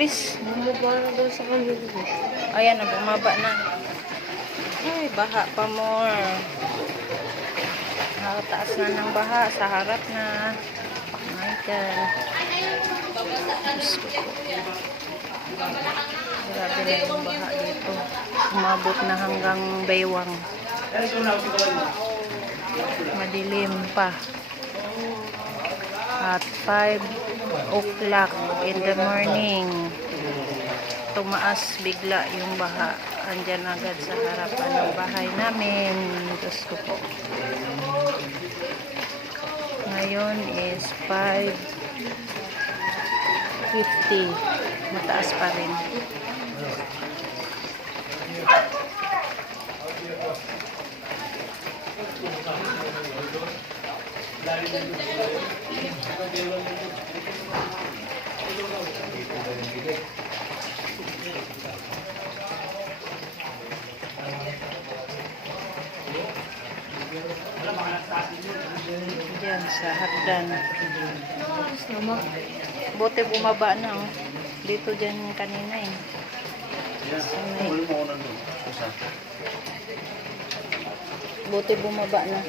alis. Bumaba na daw sa kanila. Ayan na, bumaba na. Ay, baha pa more. Nakataas na ng baha sa harap na. Oh my God. Diyos ko po. Grabe na yung baha dito. Umabot na hanggang baywang. Madilim pa. At 5 o'clock in the morning, tumaas bigla yung baha. Andyan agad sa harapan ng bahay namin. Diyos ko po. Ngayon is 5:50. Mataas pa rin. Diyan sa hagdan. Bote bumaba na, oh. Dito dyan kanina eh. Bote bumaba na.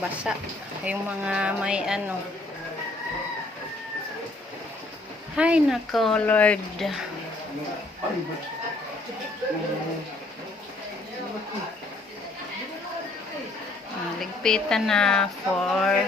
Basa yung mga may ano. Hay nako, Lord. Ligpitan na for